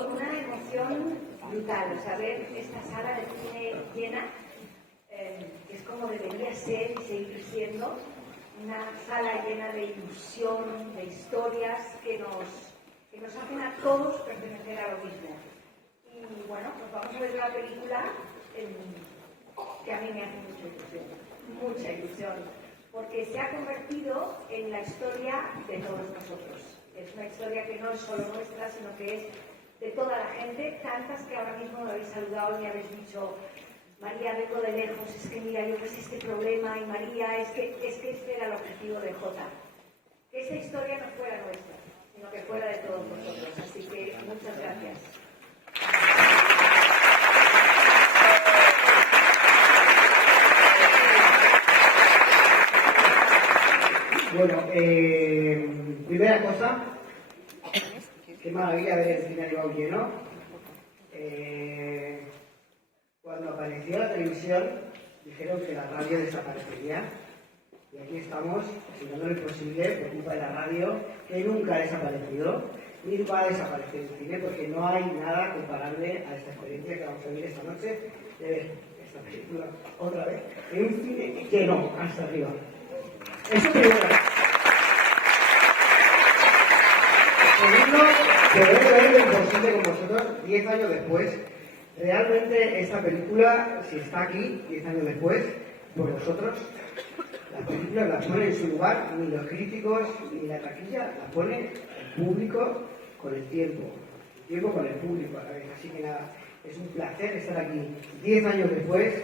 con una emoción brutal, o sea, ver esta sala de cine llena, que es como debería ser y seguir siendo, una sala llena de ilusión, de historias que nos hacen a todos pertenecer a lo mismo. Y bueno, pues vamos a ver la película que a mí me hace mucha ilusión, porque se ha convertido en la historia de todos nosotros. Es una historia que no es solo nuestra, sino que es de toda la gente, tantas que ahora mismo me habéis saludado y me habéis dicho: María, vengo de lejos, es que mira, yo pasé este problema, y María, es que este era el objetivo de Jota. Que esa historia no fuera nuestra, sino que fuera de todos nosotros. Así que muchas gracias. Bueno, primera cosa, qué maravilla ver el cine animado lleno. Cuando apareció la televisión, dijeron que la radio desaparecería. Y aquí estamos, haciendo lo imposible por culpa de la radio, que nunca ha desaparecido, ni va a desaparecer el cine, porque no hay nada comparable a esta experiencia que vamos a vivir esta noche, de ver esta película otra vez, en un cine lleno hasta arriba. Eso primero. Segundo, poder ver Lo Imposible con vosotros 10 años después. Realmente esta película, si está aquí 10 años después, por vosotros, la película la pone en su lugar, ni los críticos, ni la taquilla, la pone el público con el tiempo con el público a la vez. Así que nada, es un placer estar aquí 10 años después,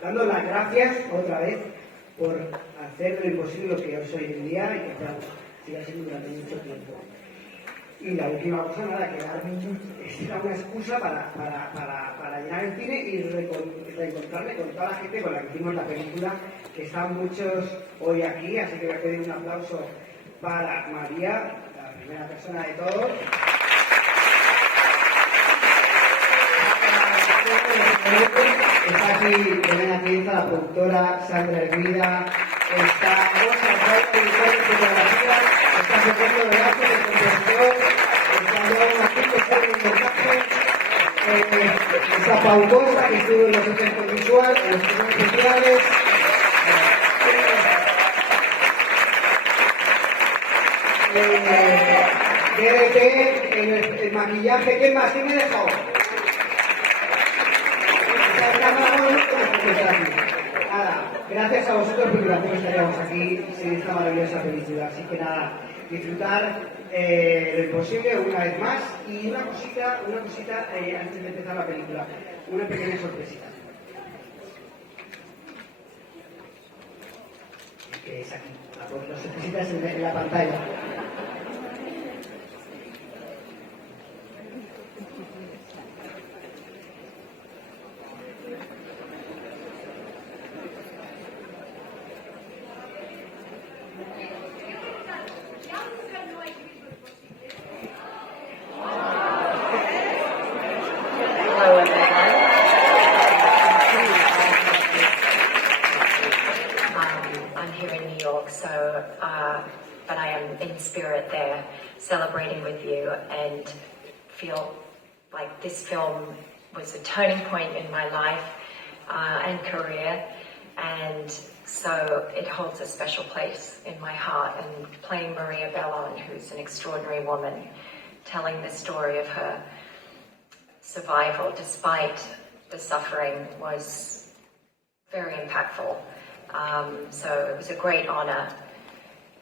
dando las gracias otra vez por hacer lo imposible lo que hoy soy en día y que siga siendo durante mucho tiempo. Y la última cosa, nada, que era una excusa para llenar el cine y reencontrarme con toda la gente con la que hicimos la película, que están muchos hoy aquí, así que voy a pedir un aplauso para María, la primera persona de todos. Está aquí Elena Tienza, la productora, Sandra Hermida, está Rosa Bayona, editor de fotografía, está Fernando Velázquez, el compositor, está Naomi Watts, que está en el montaje, está Pau Costa, que estuvo en los efectos visuales, en los efectos especiales, DDT, el maquillaje. ¿Quién más? ¿Quién me ha dejado? Nada, gracias a vosotros porque no estaríamos aquí sin esta maravillosa película. Así que nada, disfrutar lo imposible una vez más. Y una cosita antes de empezar la película, una pequeña sorpresita. Que es aquí, las sorpresitas en la pantalla. But I am in spirit there, celebrating with you, and feel like this film was a turning point in my life and career, and so it holds a special place in my heart. And playing María Belón, who's an extraordinary woman, telling the story of her survival despite the suffering was very impactful. So it was a great honor.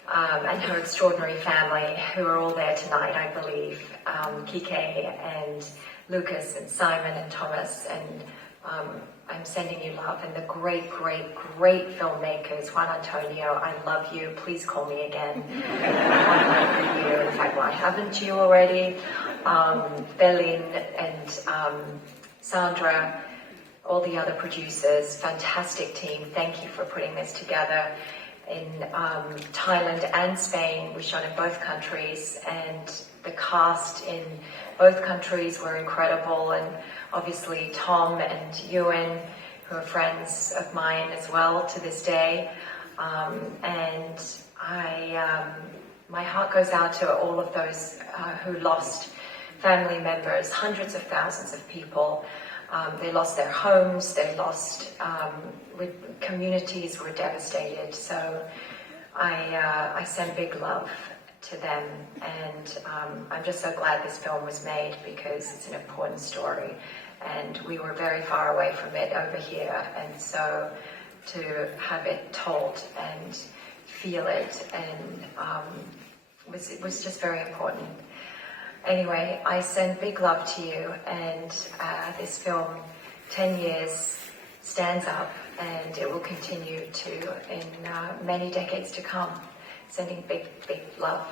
And her extraordinary family, who are all there tonight, I believe, Kike and Lucas and Simon and Thomas, and I'm sending you love. And the great, great, great filmmakers, Juan Antonio, I love you, please call me again. In fact, why haven't you already? Berlin and Sandra, all the other producers, fantastic team, thank you for putting this together. In Thailand and Spain, we shot in both countries, and the cast in both countries were incredible, and obviously Tom and Ewan, who are friends of mine as well to this day, and my heart goes out to all of those who lost family members, hundreds of thousands of people. They lost their homes, communities were devastated. So I send big love to them, and I'm just so glad this film was made because it's an important story, and we were very far away from it over here, and so to have it told and feel it and was just very important. Anyway, I send big love to you, and this film, 10 years, stands up, and it will continue to in many decades to come. Sending big, big love.